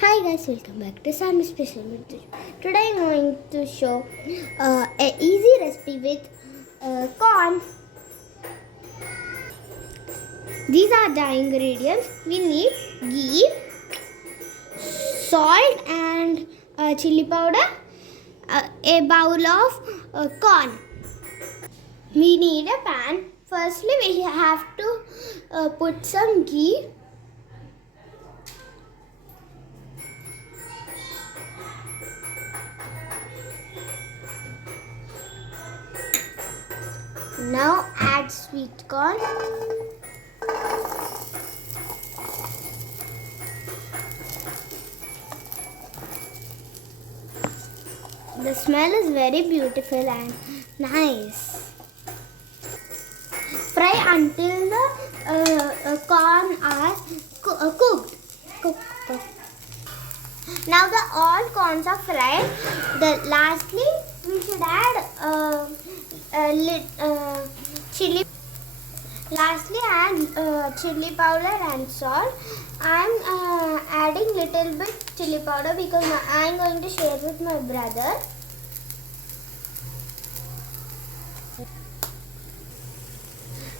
Hi guys, welcome back to Saanvi Special Video. Today I'm going to show a easy recipe with corn. These are the ingredients. We need ghee, salt and chili powder, a bowl of corn. We need a pan. Firstly, we have to put some ghee. Now add sweet corn. The smell is very beautiful and nice. Fry until the corn are cooked. Cooked. Now the all corns are fried. Lastly, we should add chili. Lastly, add chili powder and salt. I'm adding little bit chili powder because I'm going to share with my brother.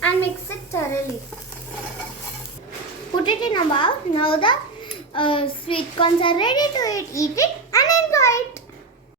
And mix it thoroughly. Put it in a bowl. Now the sweet corns are ready to eat it.